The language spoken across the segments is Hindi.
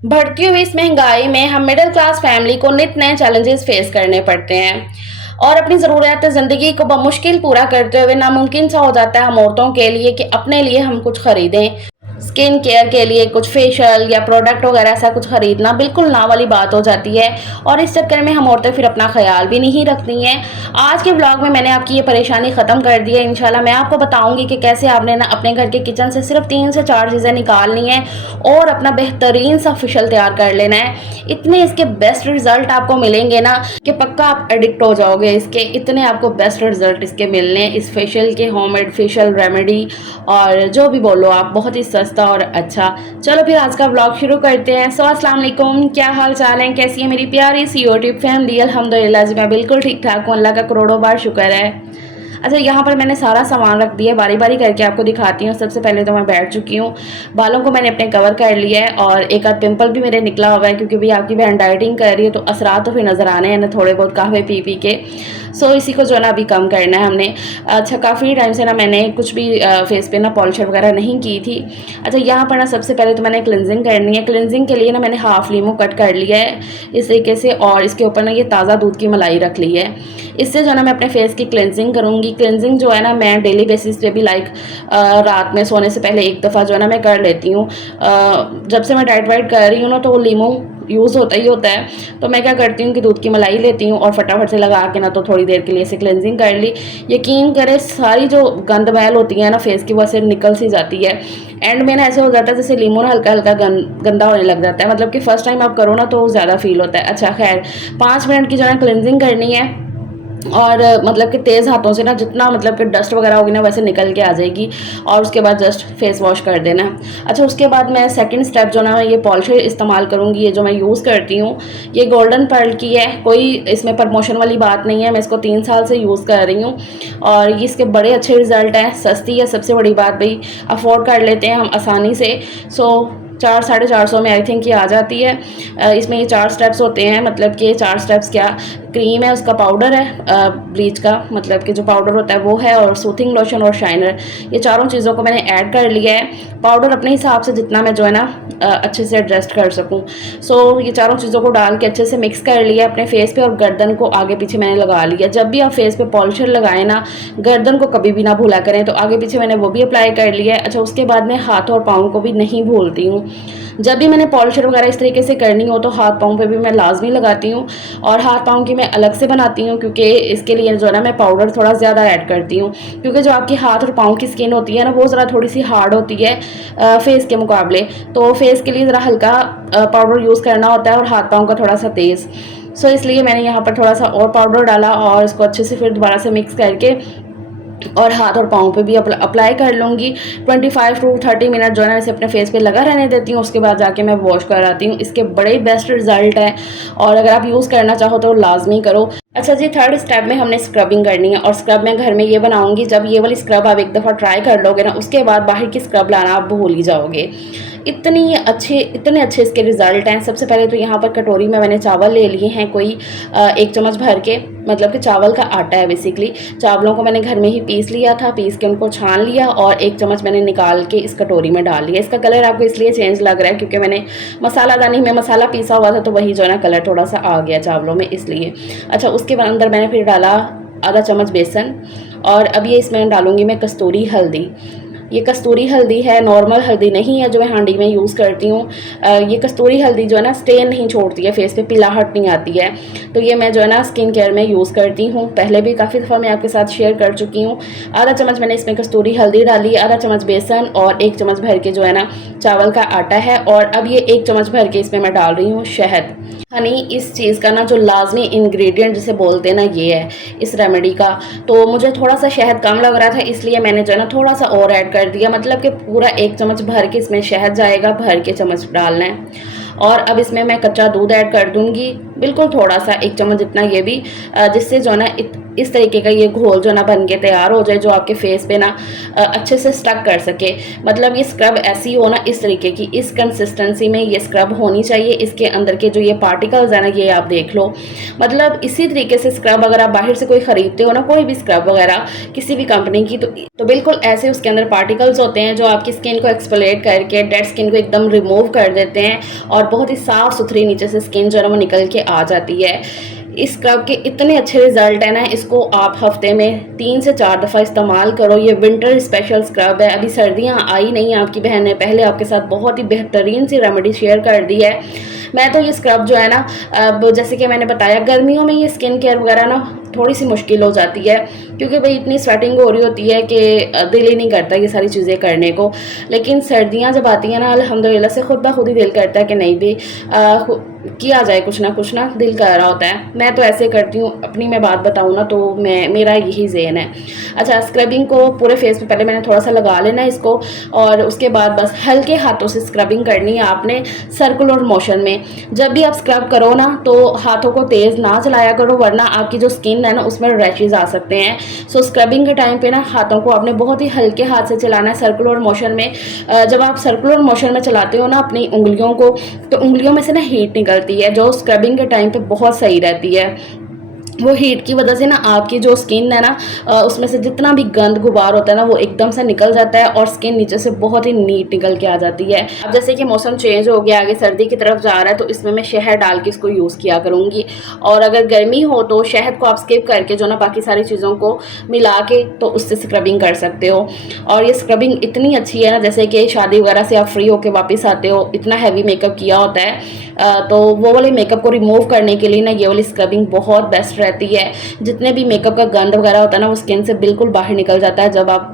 बढ़ती हुई इस महंगाई में हम मिडिल क्लास फैमिली को नित नए चैलेंजेस फेस करने पड़ते हैं और अपनी ज़रूरियात ज़िंदगी को बमुश्किल पूरा करते हुए नामुमकिन सा हो जाता है हम औरतों के लिए कि अपने लिए हम कुछ खरीदें। स्किन केयर के लिए कुछ फेशियल या प्रोडक्ट वगैरह ऐसा कुछ खरीदना बिल्कुल ना वाली बात हो जाती है और इस चक्कर में हम औरतें फिर अपना ख्याल भी नहीं रखती हैं। आज के ब्लॉग में मैंने आपकी ये परेशानी ख़त्म कर दी है। इंशाल्लाह मैं आपको बताऊंगी कि कैसे आपने ना अपने घर के किचन से सिर्फ 3 से 4 चीज़ें निकालनी है और अपना बेहतरीन सा फेशियल तैयार कर लेना है। इतने इसके बेस्ट रिजल्ट आपको मिलेंगे ना कि पक्का आप एडिक्ट हो जाओगे इसके। इतने आपको बेस्ट रिजल्ट इसके मिलने इस फेशियल के, होममेड फेशियल रेमेडी और जो भी बोलो आप, बहुत ही सस्ता और अच्छा। चलो फिर आज का ब्लॉग शुरू करते हैं। सो अस्सलाम वालेकुम, क्या हाल चाल है, कैसी है मेरी प्यारी सी यूट्यूब फैमिली। अल्हम्दुलिल्लाह जी मैं बिल्कुल ठीक ठाक हूँ, अल्लाह का करोड़ों बार शुक्र है। अच्छा, यहाँ पर मैंने सारा सामान रख दिया, बारी बारी करके आपको दिखाती हूँ। सबसे पहले तो मैं बैठ चुकी हूँ, बालों को मैंने अपने कवर कर लिया है और एक आध पिंपल भी मेरे निकला हुआ है क्योंकि भी आपकी बहन डाइटिंग कर रही है तो असरात तो फिर नज़र आने हैं ना थोड़े बहुत कहवे पी पी के। सो इसी को जो है ना अभी कम करना है हमने। अच्छा, काफ़ी टाइम से ना मैंने कुछ भी फेस पे ना पॉलिश वगैरह नहीं की थी। अच्छा, यहाँ पर ना सबसे पहले तो मैंने क्लिनजिंग करनी है। क्लिनजिंग के लिए ना मैंने हाफ लीमू कट कर लिया है इस तरीके से और इसके ऊपर ना ये ताज़ा दूध की मलाई रख ली है। इससे जो है ना मैं अपने फेस की क्लिनजिंग करूँगी। क्लिनजिंग जो है ना मैं डेली बेसिस पे भी रात में सोने से पहले एक दफ़ा जो है ना मैं कर लेती हूँ। जब से मैं डाइट वाइट कर रही हूँ ना तो वो लीमू यूज़ होता ही होता है। तो मैं क्या करती हूँ कि दूध की मलाई लेती हूँ और फटाफट से लगा के ना तो थोड़ी देर के लिए इसे क्लेंजिंग कर ली। यकीन करें सारी जो गंद मैल होती है ना फेस की वो ऐसे निकल सी जाती है। एंड में ना ऐसे हो जाता है जैसे लीमू ना हल्का हल्का गंदा होने लग जाता है, मतलब कि फर्स्ट टाइम आप करो ना तो ज़्यादा फील होता है। अच्छा खैर, 5 मिनट की जो है क्लेंजिंग करनी है और मतलब कि तेज़ हाथों से ना जितना मतलब कि डस्ट वगैरह होगी ना वैसे निकल के आ जाएगी और उसके बाद जस्ट फेस वॉश कर देना है। अच्छा, उसके बाद मैं सेकंड स्टेप जो ना ये पॉलिशर इस्तेमाल करूँगी। ये जो मैं यूज़ करती हूँ ये गोल्डन पर्ल की है, कोई इसमें प्रमोशन वाली बात नहीं है। मैं इसको 3 साल से यूज़ कर रही हूँ और ये इसके बड़े अच्छे रिजल्ट हैं। सस्ती है, सबसे बड़ी बात भाई अफोर्ड कर लेते हैं हम आसानी से। सो 400-450 में आई थिंक ये आ जाती है। इसमें ये 4 स्टेप्स होते हैं, मतलब कि 4 स्टेप्स क्या, क्रीम है, उसका पाउडर है, ब्लीच का मतलब कि जो पाउडर होता है वो है, और सूथिंग लोशन और शाइनर। ये चारों चीज़ों को मैंने ऐड कर लिया है। पाउडर अपने हिसाब से जितना मैं जो है ना अच्छे से एडजस्ट कर सकूँ। सो ये चारों चीज़ों को डाल के अच्छे से मिक्स कर लिया अपने फेस पे और गर्दन को आगे पीछे मैंने लगा लिया। जब भी आप फेस पे पॉलिशर लगाएं ना गर्दन को कभी भी ना भूला करें, तो आगे पीछे मैंने वो भी अप्लाई कर लिया है। अच्छा, उसके बाद मैं हाथ और पाँव को भी नहीं भूलती हूँ। जब भी मैंने पॉलिशर वगैरह इस तरीके से करनी हो तो हाथ पाँव पे भी मैं लाजमी लगाती हूँ और हाथ पाँव की मैं अलग से बनाती हूँ क्योंकि इसके लिए जो है ना मैं पाउडर थोड़ा ज़्यादा ऐड करती हूँ, क्योंकि जो आपकी हाथ और पाँव की स्किन होती है ना वो ज़रा थोड़ी सी हार्ड होती है फेस के मुकाबले। तो फेस के लिए ज़रा हल्का पाउडर यूज़ करना होता है और हाथ पाँव का थोड़ा सा तेज़। सो इसलिए मैंने यहाँ पर थोड़ा सा और पाउडर डाला और इसको अच्छे से फिर दोबारा से मिक्स करके और हाथ और पाँव पे भी अप्लाई कर लूँगी। 25 टू 30 मिनट जो है ना इसे अपने फेस पे लगा रहने देती हूँ। उसके बाद जाके मैं वॉश कराती हूँ। इसके बड़े बेस्ट रिजल्ट हैं और अगर आप यूज़ करना चाहो तो लाजमी करो। अच्छा जी, थर्ड स्टेप में हमने स्क्रबिंग करनी है और स्क्रब मैं घर में ये बनाऊंगी। जब ये वाली स्क्रब आप एक दफ़ा ट्राई कर लोगे ना उसके बाद बाहर की स्क्रब लाना आप भूल ही जाओगे। इतने अच्छे इसके रिज़ल्ट हैं। सबसे पहले तो यहाँ पर कटोरी में मैंने चावल ले लिए हैं, कोई 1 चम्मच भर के, मतलब कि चावल का आटा है बेसिकली। चावलों को मैंने घर में ही पीस लिया था, पीस के उनको छान लिया और 1 चम्मच मैंने निकाल के इस कटोरी में डाल लिया। इसका कलर आपको इसलिए चेंज लग रहा है क्योंकि मैंने मसालादानी में मसाला पीसा हुआ था तो वही जो है ना कलर थोड़ा सा आ गया चावलों में, इसलिए। अच्छा, उसके बाद अंदर मैंने फिर डाला आधा चम्मच बेसन और अब ये इसमें डालूंगी मैं कस्तूरी हल्दी। ये कस्तूरी हल्दी है, नॉर्मल हल्दी नहीं है जो मैं हांडी में यूज़ करती हूँ। ये कस्तूरी हल्दी जो है ना स्टेन नहीं छोड़ती है, फेस पे पिलाहट नहीं आती है। तो ये मैं जो है ना स्किन केयर में यूज़ करती हूँ, पहले भी काफ़ी दफ़ा मैं आपके साथ शेयर कर चुकी हूँ। आधा चम्मच मैंने इसमें कस्तूरी हल्दी डाली, आधा चम्मच बेसन और 1 चम्मच भर के जो है ना चावल का आटा है। और अब ये 1 चम्मच भर के इसमें मैं डाल रही हूँ शहद। हनी इस चीज़ का ना जो लाजमी इंग्रेडिएंट जिसे बोलते हैं ना ये है इस रेमेडी का। तो मुझे थोड़ा सा शहद कम लग रहा था इसलिए मैंने जो है ना थोड़ा सा और ऐड कर दिया, मतलब कि पूरा 1 चम्मच भर के इसमें शहद जाएगा, भर के चम्मच डालना है। और अब इसमें मैं कच्चा दूध ऐड कर दूंगी, बिल्कुल थोड़ा सा 1 चम्मच जितना, ये भी जिससे जो है ना इस तरीके का ये घोल जो ना बन के तैयार हो जाए, जो आपके फेस पे ना अच्छे से स्टक कर सके। मतलब ये स्क्रब ऐसी हो ना, इस तरीके की, इस कंसिस्टेंसी में ये स्क्रब होनी चाहिए। इसके अंदर के जो ये पार्टिकल्स है ना, ये आप देख लो। मतलब इसी तरीके से स्क्रब अगर आप बाहर से कोई ख़रीदते हो ना, कोई भी स्क्रब वगैरह किसी भी कंपनी की, तो बिल्कुल ऐसे उसके अंदर पार्टिकल्स होते हैं जो आपकी स्किन को एक्सफोलिएट करके डेड स्किन को एकदम रिमूव कर देते हैं और बहुत ही साफ़ सुथरी नीचे से स्किन जो है वो निकल के आ जाती है। इस स्क्रब के इतने अच्छे रिजल्ट है ना, इसको आप हफ्ते में 3 से 4 दफ़ा इस्तेमाल करो। ये विंटर स्पेशल स्क्रब है, अभी सर्दियां आई नहीं, आपकी बहन ने पहले आपके साथ बहुत ही बेहतरीन सी रेमेडी शेयर कर दी है। मैं तो ये स्क्रब जो है ना, अब जैसे कि मैंने बताया, गर्मियों में ये स्किन केयर वगैरह ना थोड़ी सी मुश्किल हो जाती है, क्योंकि भाई इतनी स्वेटिंग हो रही होती है कि दिल ही नहीं करता ये सारी चीज़ें करने को। लेकिन सर्दियां जब आती हैं ना, अल्हम्दुलिल्लाह से खुद ब खुद ही दिल करता है कि नहीं भी किया जाए, कुछ ना दिल कर रहा होता है। मैं तो ऐसे करती हूँ, अपनी मैं बात बताऊँ ना तो मेरा यही ज़ेन है। अच्छा, स्क्रबिंग को पूरे फेस पे पहले मैंने थोड़ा सा लगा लेना है इसको, और उसके बाद बस हल्के हाथों से स्क्रबिंग करनी है आपने, सर्कुलर मोशन में। जब भी आप स्क्रब करो ना तो हाथों को तेज़ ना चलाया करो, वरना आपकी जो स्किन है ना उसमें रैशेज आ सकते हैं। सो स्क्रबिंग के टाइम पे ना हाथों को आपने बहुत ही हल्के हाथ से चलाना है सर्कुलर मोशन में। जब आप सर्कुलर मोशन में चलाते हो ना अपनी उंगलियों को, तो उंगलियों में से ना हीट निकलती है, जो स्क्रबिंग के टाइम पे बहुत सही रहती है। वो हीट की वजह से ना आपकी जो स्किन है ना, उसमें से जितना भी गंद गुबार होता है ना वो एकदम से निकल जाता है और स्किन नीचे से बहुत ही नीट निकल के आ जाती है। अब जैसे कि मौसम चेंज हो गया, आगे सर्दी की तरफ जा रहा है, तो इसमें मैं शहद डाल के इसको यूज़ किया करूँगी। और अगर गर्मी हो तो शहद को आप स्किप करके जो ना बाकी सारी चीज़ों को मिला के तो उससे स्क्रबिंग कर सकते हो। और ये स्क्रबिंग इतनी अच्छी है ना, जैसे कि शादी वगैरह से आप फ्री होकर वापस आते हो, इतना हैवी मेकअप किया होता है, तो वो वाले मेकअप को रिमूव करने के लिए ना ये वाली स्क्रबिंग बहुत बेस्ट रहती है। जितने भी मेकअप का गंद वगैरह होता है ना वो स्किन से बिल्कुल बाहर निकल जाता है जब आप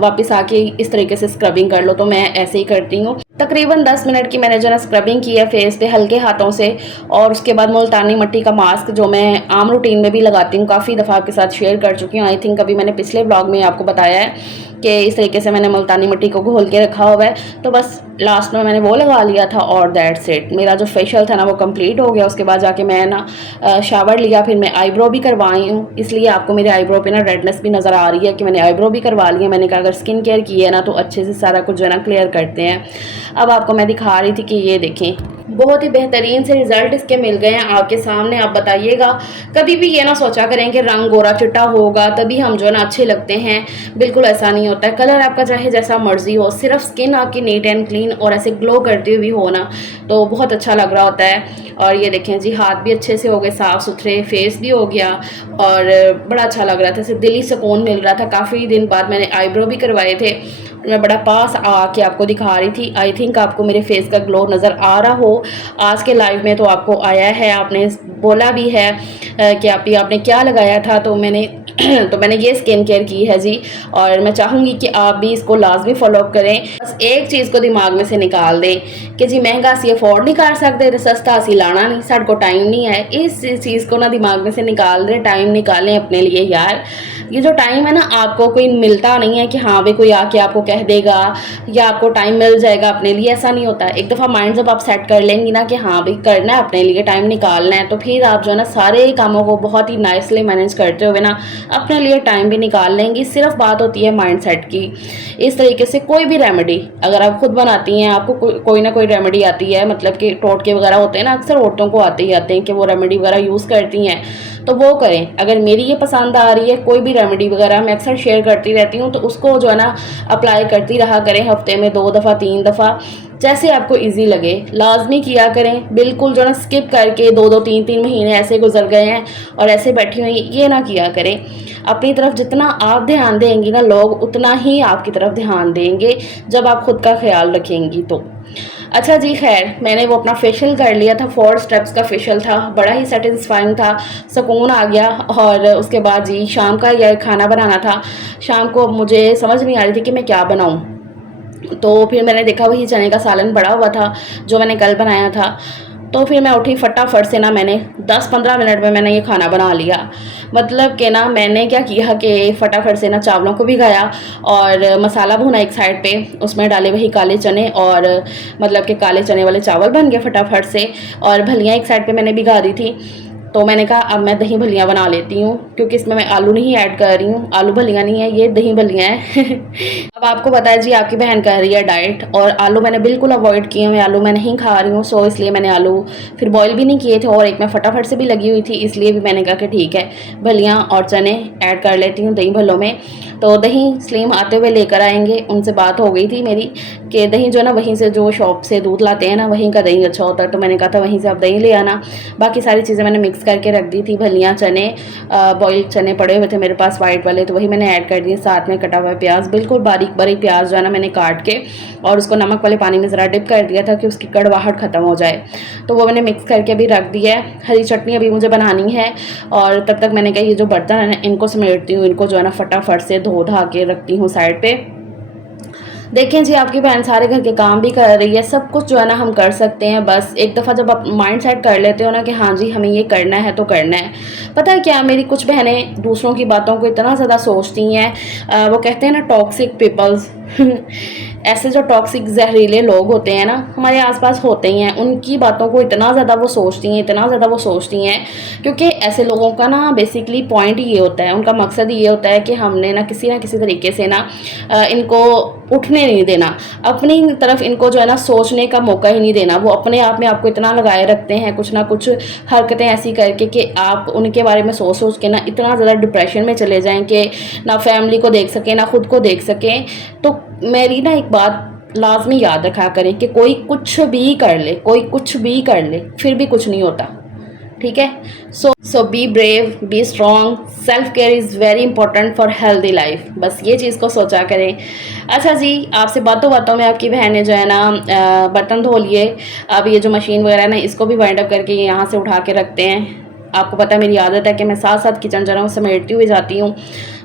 वापस आके इस तरीके से स्क्रबिंग कर लो। तो मैं ऐसे ही करती हूँ। तकरीबन 10 मिनट की मैंने जो ना स्क्रबिंग की है फेस पे हल्के हाथों से, और उसके बाद मुल्तानी मिट्टी का मास्क जो मैं आम रूटीन में भी लगाती हूँ, काफ़ी दफ़ा आपके साथ शेयर कर चुकी हूँ। आई थिंक अभी मैंने पिछले ब्लॉग में आपको बताया है कि इस तरीके से मैंने मुल्तानी मिट्टी को घोल के रखा हुआ है। तो बस लास्ट में मैंने वो लगा लिया था और दैट्स इट। मेरा जो फेशियल था ना वो कंप्लीट हो गया। उसके बाद जाके मैं ना शावर लिया, फिर मैं आईब्रो भी करवाई हूँ, इसलिए आपको मेरे आईब्रो पे ना रेडनेस भी नज़र आ रही है कि मैंने आईब्रो भी करवा लिया। मैंने कहा अगर स्किन केयर की है ना तो अच्छे से सारा कुछ जो है ना क्लियर करते हैं। अब आपको मैं दिखा रही थी कि ये देखें, बहुत ही बेहतरीन से रिजल्ट इसके मिल गए हैं आपके सामने। आप बताइएगा, कभी भी ये ना सोचा करें कि रंग गोरा चिट्टा होगा तभी हम जो है ना अच्छे लगते हैं, बिल्कुल ऐसा नहीं होता है। कलर आपका चाहे जैसा मर्जी हो, सिर्फ स्किन आपकी नीट एंड क्लीन और ऐसे ग्लो करती हुई हो ना तो बहुत अच्छा लग रहा होता है। और ये देखें जी, हाथ भी अच्छे से हो गए साफ़ सुथरे, फेस भी हो गया और बड़ा अच्छा लग रहा था, ऐसे दिली सुकून मिल रहा था। काफ़ी दिन बाद मैंने आईब्रो भी करवाए थे, मैं बड़ा पास आके आपको दिखा रही थी। आई थिंक आपको मेरे फेस का ग्लो नज़र आ रहा हो। आज के लाइव में तो आपको आया है, आपने बोला भी है कि आपने क्या लगाया था, तो मैंने तो मैंने ये स्किन केयर की है जी। और मैं चाहूँगी कि आप भी इसको लाजमी फॉलो करें। बस एक चीज़ को दिमाग में से निकाल दें कि जी महंगा असी अफोर्ड नहीं कर सकते तो सस्ता असी लाना नहीं, साढ़े को टाइम नहीं है। इस चीज़ को ना दिमाग में से निकाल दें, टाइम निकालें अपने लिए यार। ये जो टाइम है ना आपको कोई मिलता नहीं है कि हाँ भाई कोई आके आपको कह देगा या आपको टाइम मिल जाएगा अपने लिए, ऐसा नहीं होता है। एक दफ़ा माइंड जब आप सेट कर लेंगी ना कि हाँ भाई करना है अपने लिए, टाइम निकालना है, तो फिर आप जो है ना सारे कामों को बहुत ही नाइसली मैनेज करते हुए ना अपने लिए टाइम भी निकाल लेंगी। सिर्फ बात होती है माइंड सेट की। इस तरीके से कोई भी रेमेडी अगर आप खुद बनाती हैं, आपको कोई ना कोई रेमेडी आती है, मतलब कि टोटके वगैरह होते हैं ना, अक्सर औरतों को आते ही आते हैं कि वो रेमेडी वगैरह यूज़ करती हैं, तो वो करें। अगर मेरी ये पसंद आ रही है कोई भी रेमेडी वगैरह, मैं अक्सर शेयर करती रहती हूँ, तो उसको जो है ना अप्लाई करती रहा करें, हफ्ते में 2 दफ़ा 3 दफ़ा, जैसे आपको इजी लगे लाजमी किया करें। बिल्कुल जो ना स्किप करके 2-2 3-3 महीने ऐसे गुजर गए हैं और ऐसे बैठी हुई, ये ना किया करें। अपनी तरफ जितना आप ध्यान देंगी ना, लोग उतना ही आपकी तरफ ध्यान देंगे जब आप खुद का ख्याल रखेंगी तो। अच्छा जी, खैर मैंने वो अपना फेशियल कर लिया था, 4 स्टेप्स का फेशियल था, बड़ा ही सेटिस्फाइंग था, सुकून आ गया। और उसके बाद जी शाम का यह खाना बनाना था। शाम को मुझे समझ नहीं आ रही थी कि मैं क्या बनाऊँ, तो फिर मैंने देखा वही चने का सालन पड़ा हुआ था जो मैंने कल बनाया था। तो फिर मैं उठी फटाफट से ना, मैंने 10-15 मिनट में मैंने ये खाना बना लिया। मतलब कि ना मैंने क्या किया कि फटाफट से ना चावलों को भिगाया और मसाला भुना एक साइड पे, उसमें डाले वही काले चने, और मतलब कि काले चने वाले चावल बन गए फटाफट से। और भलियाँ एक साइड पे मैंने भिगा दी थी। तो मैंने कहा अब मैं दही भल्लियाँ बना लेती हूँ, क्योंकि इसमें मैं आलू नहीं ऐड कर रही हूँ, आलू भल्लियाँ नहीं है, ये दही भल्लियाँ हैं। अब आपको पता है जी, आपकी बहन कर रही है डाइट, और आलू मैंने बिल्कुल अवॉइड किए हुए, आलू मैं नहीं खा रही हूँ। सो इसलिए मैंने आलू फिर बॉईल भी नहीं किए थे, और एक में फटाफट से भी लगी हुई थी, इसलिए भी मैंने कहा कि ठीक है भल्लियाँ और चने ऐड कर लेती हूँ दही भल्लों में। तो दही सलीम आते हुए लेकर आएंगे, उनसे बात हो गई थी मेरी कि दही जो ना वहीं से, जो शॉप से दूध लाते हैं ना, वहीं का दही अच्छा होता है। तो मैंने कहा था वहीं से आप दही ले आना। बाकी सारी चीज़ें मैंने मिक्स करके रख दी थी, भलियाँ, चने, बॉइल्ड चने पड़े हुए थे मेरे पास वाइट वाले, तो वही मैंने ऐड कर दिए। साथ में कटा हुआ प्याज, बिल्कुल बारीक बारीक प्याज जो है ना मैंने काट के, और उसको नमक वाले पानी में ज़रा डिप कर दिया था कि उसकी कड़वाहट ख़त्म हो जाए। तो वो मैंने मिक्स करके भी रख दिया है। हरी चटनी अभी मुझे बनानी है, और तब तक मैंने कहा ये जो बर्तन है ना इनको समेटती हूँ, इनको जो है ना फटाफट से धो धा के रखती हूँ साइड पे। देखें जी, आपकी बहन सारे घर के काम भी कर रही है, सब कुछ जो है ना हम कर सकते हैं। बस एक दफ़ा जब आप माइंड सेट कर लेते हो ना कि हाँ जी हमें ये करना है तो करना है। पता है क्या, मेरी कुछ बहनें दूसरों की बातों को इतना ज़्यादा सोचती हैं, वो कहते हैं ना टॉक्सिक पीपल्स। ऐसे जो टॉक्सिक जहरीले लोग होते हैं ना हमारे आसपास होते ही हैं, उनकी बातों को इतना ज़्यादा वो सोचती हैं, इतना ज़्यादा वो सोचती हैं, क्योंकि ऐसे लोगों का ना बेसिकली पॉइंट ये होता है, उनका मकसद ये होता है कि हमने ना किसी तरीके से ना इनको उठने नहीं देना, अपनी तरफ इनको जो है ना सोचने का मौका ही नहीं देना। वो अपने आप में आपको इतना लगाए रखते हैं कुछ ना कुछ हरकतें ऐसी करके कि आप उनके बारे में सोच सोच के ना इतना ज़्यादा डिप्रेशन में चले जाएं कि ना फैमिली को देख सकें ना खुद को देख सकें। तो मेरी ना एक बात लाजमी याद रखा करें कि कोई कुछ भी कर ले, कोई कुछ भी कर ले, फिर भी कुछ नहीं होता, ठीक है। So be brave, be strong, self care is very important for healthy life. बस ये चीज़ को सोचा करें। अच्छा जी, आपसे बातों बातों में आपकी बहन ने जो है ना बर्तन धो लिए। अब ये जो मशीन वगैरह ना इसको भी वाइंड अप करके यहाँ से उठा के रखते हैं। आपको पता है मेरी आदत है कि मैं साथ साथ किचन जो है ना समेटती हुई जाती हूँ,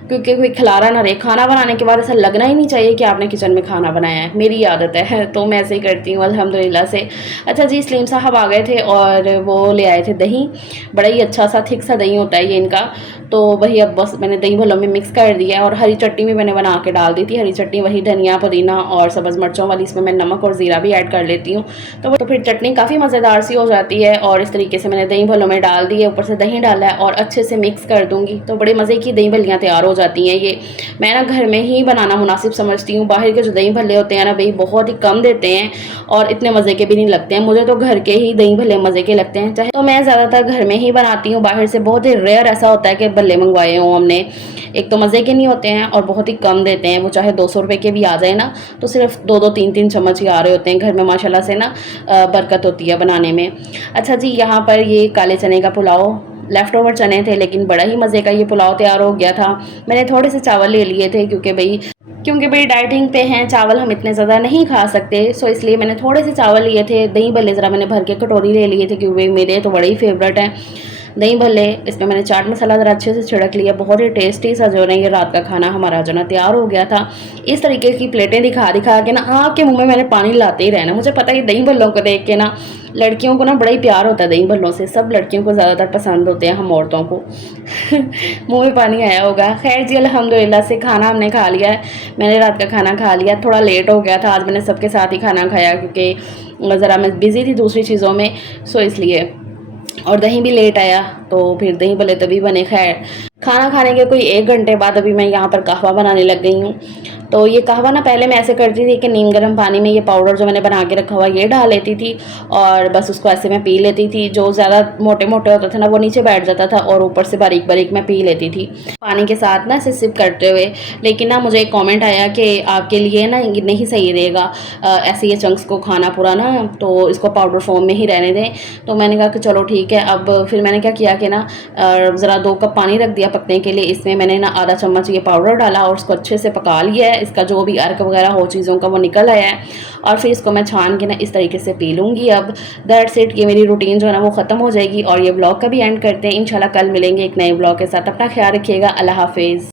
क्योंकि कोई खिलारा ना रहे। खाना बनाने के बाद ऐसा लगना ही नहीं चाहिए कि आपने किचन में खाना बनाया है, मेरी आदत है, तो मैं ऐसे ही करती हूँ अल्हम्दुलिल्लाह से। अच्छा जी, सलीम साहब आ गए थे और वो ले आए थे दही, बड़ा ही अच्छा सा थिक सा दही होता है ये इनका। तो वही अब बस मैंने दही भल्लों में मिक्स कर दिया है, और हरी चटनी भी मैंने बना के डाल दी थी। हरी चटनी वही धनिया पुदीना और सब्ज़ मिर्चों वाली, इसमें मैं नमक और ज़ीरा भी ऐड कर लेती हूँ। तो फिर चटनी काफ़ी मज़ेदार सी हो जाती है। और इस तरीके से मैंने दही भल्लों में डाल दी है, ऊपर से दही डाला है और अच्छे से मिक्स कर दूँगी तो बड़े मज़े की दही भल्लियाँ तैयार हो जाती हैं। ये मैं ना घर में ही बनाना मुनासिब समझती हूँ। बाहर के जो दही भल्ले होते हैं ना भाई बहुत ही कम देते हैं और इतने मज़े के भी नहीं लगते हैं। मुझे तो घर के ही दही भल्ले मज़े के लगते हैं, चाहे तो मैं ज़्यादातर घर में ही बनाती हूँ। बाहर से बहुत ही रेयर ऐसा होता है कि भल्ले मंगवाए हों हमने, एक तो मज़े के नहीं होते हैं और बहुत ही कम देते हैं। वो चाहे 200 रुपये के भी आ जाए ना तो सिर्फ 2-2 3-3 चम्मच ही आ रहे होते हैं। घर में माशाल्लाह से ना बरकत होती है बनाने में। अच्छा जी, यहाँ पर ये काले चने का पुलाव, लेफ़्ट ओवर चने थे लेकिन बड़ा ही मज़े का ये पुलाव तैयार हो गया था। मैंने थोड़े से चावल ले लिए थे क्योंकि भाई डाइटिंग पे हैं, चावल हम इतने ज़्यादा नहीं खा सकते। सो इसलिए मैंने थोड़े से चावल लिए थे। दही भल्ले ज़रा मैंने भर के कटोरी ले लिए थे क्योंकि मेरे तो बड़े ही फेवरेट हैं दही भल्ले। इसमें मैंने चाट मसाला ज़रा अच्छे से छिड़क लिया। बहुत ही टेस्टी सा जो है ये रात का खाना हमारा जो ना तैयार हो गया था। इस तरीके की प्लेटें दिखा दिखा के ना आपके मुंह में मैंने पानी लाते ही रहना। मुझे पता है दही भल्लों को देख के ना लड़कियों को ना बड़ा ही प्यार होता है दही भल्लों से। सब लड़कियों को ज़्यादातर पसंद होते हैं, हम औरतों को। मुँह में पानी आया होगा। खैर जी, अल्हम्दुलिल्लाह से खाना हमने खा लिया है। मैंने रात का खाना खा लिया, थोड़ा लेट हो गया था आज। मैंने सबके साथ ही खाना खाया क्योंकि ज़रा मैं बिज़ी थी दूसरी चीज़ों में, सो इसलिए। और दही भी लेट आया तो फिर दही भले तभी बने। खैर, खाना खाने के कोई 1 घंटे बाद अभी मैं यहाँ पर कहवा बनाने लग गई हूँ। तो ये कहवा ना पहले मैं ऐसे करती थी कि नीम गर्म पानी में ये पाउडर जो मैंने बना के रखा हुआ ये डाल लेती थी और बस उसको ऐसे मैं पी लेती थी। जो ज़्यादा मोटे मोटे होता था ना वो नीचे बैठ जाता था और ऊपर से बारीक बारीक मैं पी लेती थी पानी के साथ ना, ऐसे सिप करते हुए। लेकिन ना मुझे एक कॉमेंट आया कि आपके लिए ना ये नहीं सही रहेगा ऐसे ये चंक्स को खाना पूरा ना, तो इसको पाउडर फॉर्म में ही रहने दें। तो मैंने कहा कि चलो ठीक है। अब फिर मैंने क्या किया कि ना ज़रा 2 कप पानी रख दिया पकने के लिए। इसमें मैंने ना आधा चम्मच ये पाउडर डाला और उसको अच्छे से पका लिया है। इसका जो भी अर्क वगैरह हो चीज़ों का वो निकल आया है और फिर इसको मैं छान के ना इस तरीके से पी लूँगी। अब दैट्स इट, ये मेरी रूटीन जो है ना वो ख़त्म हो जाएगी और ये ब्लॉग का भी एंड करते हैं। इंशाल्लाह कल मिलेंगे एक नए ब्लॉग के साथ। अपना ख्याल रखिएगा। अल्लाह हाफिज़।